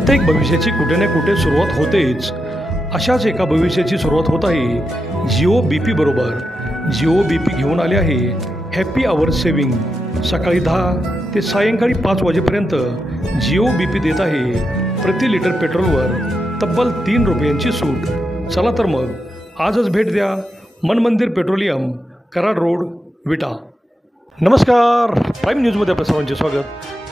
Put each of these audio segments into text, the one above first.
प्रत्येक भविष्याची कुठे ना कुठे सुरुवात होतेच. अशाच एका भविष्याची सुरुवात होत आहे जिओ BP बरोबर. जिओ BP घेऊन आले आहे हॅपी आवर सेविंग. सकाळी 10 ते सायंकाळी 5 वाजेपर्यंत जिओ BP देत आहे प्रति लिटर पेट्रोलवर तब्बल 3 रुपयांची सूट. चला तर मग आजच भेट द्या मन मंदिर पेट्रोलियम, कराड रोड, विटा. नमस्कार, प्राईम न्यूजमध्ये आपल्या सर्वांचे स्वागत.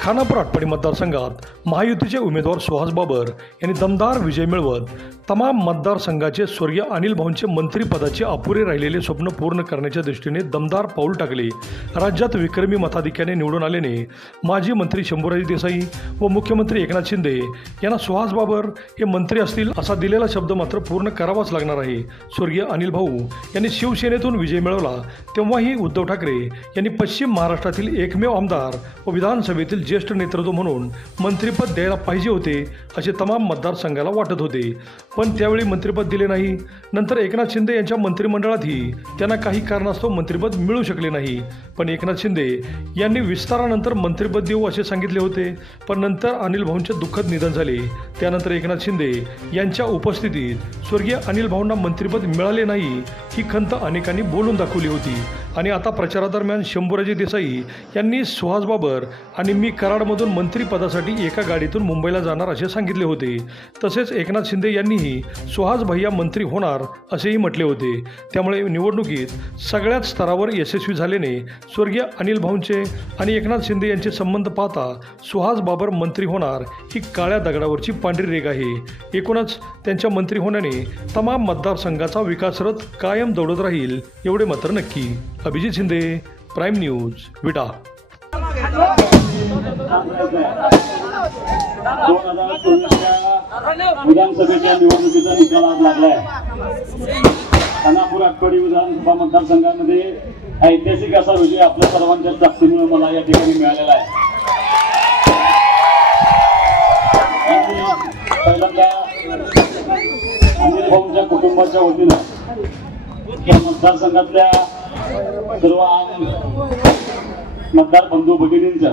खानापूर आटपाडी मतदारसंघात महायुतीचे उमेदवार सुहास बाबर यांनी दमदार विजय मिळवत तमाम मतदारसंघाचे स्वर्गीय अनिल भाऊंचे मंत्रिपदाचे अपुरे राहिलेले स्वप्न पूर्ण करण्याच्या दृष्टीने दमदार पाऊल टाकले. राज्यात विक्रमी मताधिक्याने निवडून आलेले माजी मंत्री शंभूराज देसाई व मुख्यमंत्री एकनाथ शिंदे यांना सुहास बाबर हे मंत्री असतील असा दिलेला शब्द मात्र पूर्ण करावाच लागणार आहे. स्वर्गीय अनिल भाऊ यांनी शिवसेनेतून विजय मिळवला तेव्हाही उद्धव ठाकरे यांनी पश्चिम महाराष्ट्रातील एकमेव आमदार व विधानसभेतील ज्येष्ठ नेतृत्व म्हणून मंत्रिपद द्यायला पाहिजे होते असे तमाम मतदारसंघाला वाटत होते, पण त्यावेळी मंत्रिपद दिले नाही. नंतर एकनाथ शिंदे यांच्या मंत्रिमंडळातही त्यांना काही कारणास्तव मंत्रिपद मिळू शकले नाही. पण एकनाथ शिंदे यांनी विस्तारानंतर मंत्रिपद देऊ असे सांगितले होते, पण नंतर अनिल भाऊंचे दुःखद निधन झाले. त्यानंतर एकनाथ शिंदे यांच्या उपस्थितीत स्वर्गीय अनिल भाऊंना मंत्रिपद मिळाले नाही ही खंत अनेकांनी बोलून दाखवली होती. आणि आता प्रचारादरम्यान शंभूराजे देसाई यांनी सुहास बाबर आणि मी कराडमधून मंत्रिपदासाठी एका गाडीतून मुंबईला जाणार असे सांगितले होते. तसेच एकनाथ शिंदे यांनीही सुहास भैया मंत्री होणार असेही म्हटले होते. त्यामुळे निवडणुकीत सगळ्याच स्तरावर यशस्वी झाल्याने स्वर्गीय अनिल भाऊंचे आणि एकनाथ शिंदे यांचे संबंध पाहता सुहास बाबर मंत्री होणार ही काळ्या दगडावरची पांढरी रेघ आहे. एकूणच त्यांच्या मंत्री होण्याने तमाम मतदारसंघाचा विकासरथ कायम दौडत राहील एवढे मात्र नक्की. अभिजित शिंदे, प्राईम न्यूज, विटा. 2024 विधानसभेच्या निवडणुकीचा निकाल आज लागलाय. खानापूर आटपाडी विधानसभा मतदारसंघामध्ये ऐतिहासिक असा विजय आपल्या सर्वांच्या ताकदीमुळे मला या ठिकाणी मिळालेला आहे. पहिल्यांदा अनिल भाऊंच्या कुटुंबाच्या वतीनं या मतदारसंघातल्या सर्व मतदार बंधू भगिनींचा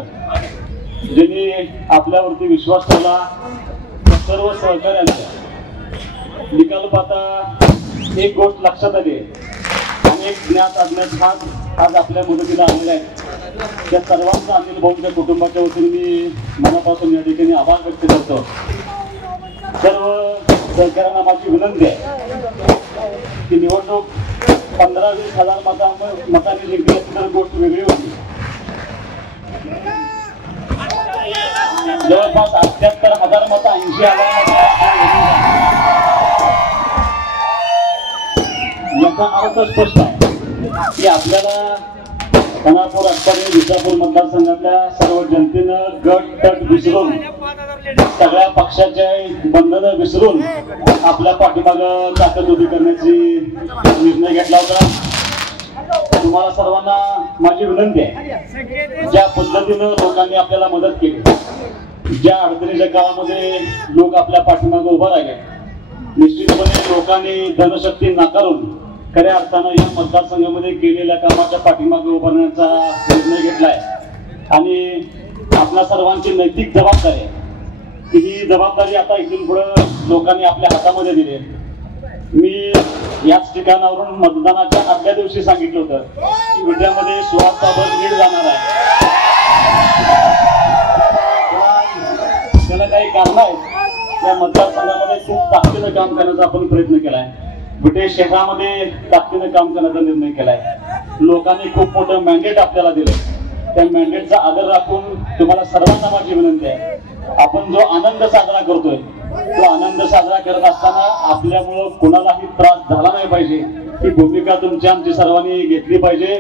ज्यांनी आपल्यावरती विश्वास ठेवला सर्व सहकार्यांचा निकाल पाहता एक गोष्ट लक्षात आली. अनेक ज्ञात अज्ञात आज आपल्या मदतीला आलेले आहेत. त्या सर्वांचा अनिल भाऊंच्या कुटुंबाच्या वतीने मी मनापासून या ठिकाणी आभार व्यक्त करतो. सर्व सहकार्यांना माझी विनंती आहे की निवडणूक 15-20 हजार मतांनी जिंकली तर गोष्ट वेगळी होती. जवळपास 78,000 मतं 80,000 याचा अर्थ स्पष्ट आहे की आपल्याला खानापूर आटपाडी विजापूर मतदारसंघातल्या सर्व जनतेनं गट तट विसरून सगळ्या पक्षाच्या बंधनं विसरून आपल्या पाठीमागं ताकद उभी करण्याची निर्णय घेतला होता. तुम्हाला सर्वांना माझी विनंती आहे, ज्या पद्धतीनं लोकांनी आपल्याला मदत केली, ज्या अडचणीच्या काळामध्ये लोक आपल्या पाठीमागे उभा राहिले, निश्चितपणे लोकांनी धनशक्ती नाकारून खऱ्या अर्थानं या मतदारसंघामध्ये केलेल्या कामाच्या पाठीमागे उभा राहण्याचा निर्णय घेतलाय. आणि आपल्या सर्वांची नैतिक जबाबदारी आहे की ही जबाबदारी आता इथून पुढे लोकांनी आपल्या हातामध्ये दिली. मी याच ठिकाणावरून मतदानाच्या आदल्या दिवशी सांगितलं होतं की विट्यामध्ये सुहास बाबर लीड जाणार आहे. त्याला काही कारण आहेत. त्या मतदारसंघामध्ये खूप ताकदीनं काम करण्याचा आपण प्रयत्न केलाय. विटे शहरामध्ये ताकदीनं काम करण्याचा निर्णय केलाय. लोकांनी खूप मोठं मॅन्डेट आपल्याला दिलं. त्या मॅन्डेटचा आदर राखून तुम्हाला सर्वांना माझी विनंती आहे, आपण जो आनंद साजरा करतोय तो आनंद साजरा करत असताना आपल्यामुळं कोणालाही त्रास झाला नाही पाहिजे ही भूमिका तुमची आमची सर्वांनी घेतली पाहिजे.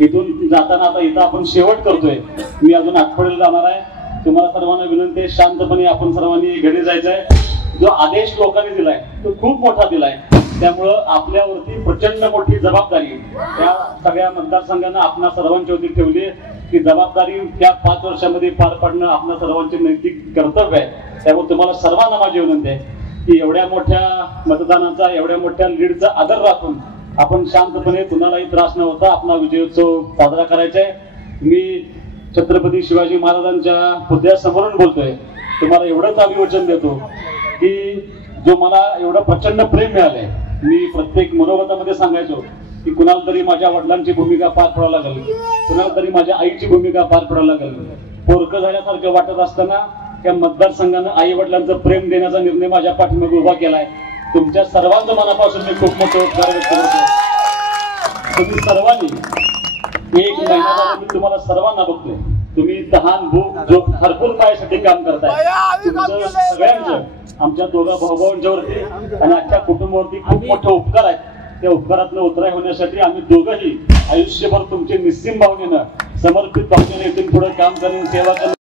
इथून जाताना आता इथं आपण शेवट करतोय. मी अजून आटपाडीला जाणार आहे. तुम्हाला सर्वांना विनंती आहे, शांतपणे आपण सर्वांनी घरी जायचंय. जो आदेश लोकांनी दिलाय तो खूप मोठा दिलाय. त्यामुळं आपल्यावरती प्रचंड मोठी जबाबदारी त्या सगळ्या मतदारसंघांना आपल्या सर्वांच्या वरती ठेवली. की जबाबदारी त्या 5 वर्षामध्ये पार पाडणं आपल्या सर्वांचे नैतिक कर्तव्य आहे. त्यामुळे तुम्हाला सर्वांना माझी विनंती आहे की एवढ्या मोठ्या मतदानाचा, एवढ्या मोठ्या लीडचा आदर राखून आपण शांतपणे कुणालाही त्रास न होता आपला विजयोत्सव साजरा करायचा आहे. मी छत्रपती शिवाजी महाराजांच्या पुतळ्यासमोरून बोलतोय. तुम्हाला एवढंच अभिवचन देतो की जो मला एवढं प्रचंड प्रेम मिळालंय, मी प्रत्येक मनोगतामध्ये सांगायचो की कुणाला तरी माझ्या वडिलांची भूमिका पार पडावं लागेल, कुणाला तरी माझ्या आईची भूमिका पार पडावं लागेल. पोरकं झाल्यासारखं वाटत असताना त्या मतदारसंघानं आई वडिलांचं प्रेम देण्याचा निर्णय माझ्या पाठीमागे उभा केलाय. तुमच्या सर्वांचं मनापासून मी खूप मोठं उपकार व्यक्त करतो. तुम्ही सर्वांनी एक महिना झाला मी तुम्हाला सर्वांना बघतोय, तुम्ही तहान भूक जो भरपूर काळासाठी काम करताय. तुमचं सगळ्यांचं आमच्या दोघा भाऊभावांच्यावरती आणि अख्ख्या कुटुंबावरती खूप मोठे उपकार आहेत. त्या उपकारातनं उतराई होण्यासाठी आम्ही दोघंही आयुष्यभर तुमचे निस्सीम भावनेनं समर्पित भावनेनं इथून पुढे काम करून सेवा करून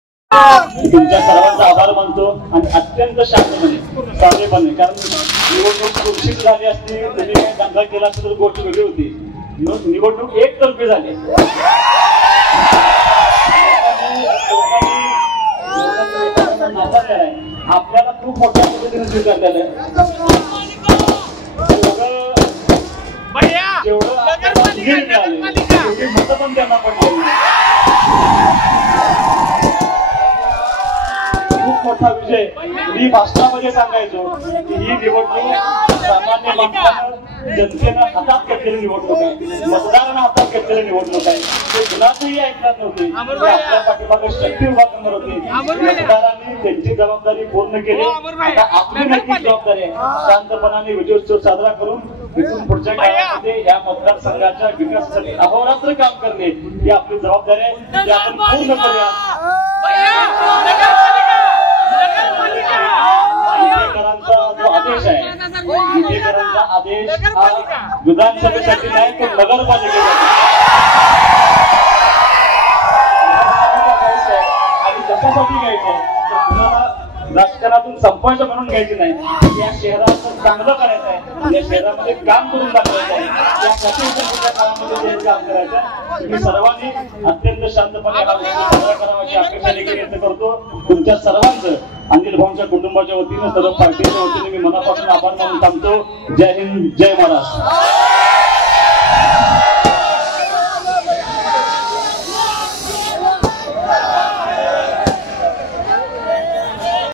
तुमच्या सर्वांचा आभार मानतो आणि अत्यंत शांतपणे साधेपणे, कारण निवडणूक सुरक्षित झाली असती, तुम्ही काही दंगा केला असता तर गोष्ट वेगळी होती. निवडणूक एकतर्फी झाली. आपल्याला खूप मोठ्या पद्धतीने स्वीकारलेलं आहे. जेवढं मतं पण त्यांना पडलेली. खूप मोठा विजय. मी भाषणामध्ये सांगायचो की ही निवडणूक सामान्य माणसानं जनतेनं हातात घेतलेली निवडणूक आहे, मतदारांना हातात घेतलेली निवडणूक आहे. ते कुणाचंही ऐकणार नव्हते, आपल्या पाठीमागे शक्ती उभा करणार होते. मतदारांनी त्यांची जबाबदारी पूर्ण केली. आता आपली नैतिक जबाबदारी आहे शांतपणाने विजयोत्सव साजरा करून इथून पुढच्या काळामध्ये या मतदारसंघाच्या विकासासाठी अहोरात्र काम करणे ही आपली जबाबदारी आहे, ती आपण पूर्ण करूया. विधेयकांचा जो आदेश आहे, विधेयकांचा आदेश हा विधानसभेसाठी नाही तर नगरपालिकेसाठी आणि कशासाठी घ्यायचं तर कुणाला राजकारणातून संपवायचं म्हणून घ्यायची नाही. या शहराचं चांगलं करायचं आहे, या शहरामध्ये काम करून दाखवायचं आहे, यासाठी पुढच्या काळामध्ये जे काम करायचं आहे. तुम्ही सर्वांनी अत्यंत शांतपणे हा विषय साजरा करावाची अपेक्षा देखील व्यक्त करतो. तुमच्या सर्वांचं अनिल भाऊंच्या कुटुंबाच्या वतीनं सर्व पार्टीच्या वतीने मी मनापासून आभार मानून थांबतो. जय हिंद, जय महाराष्ट्र.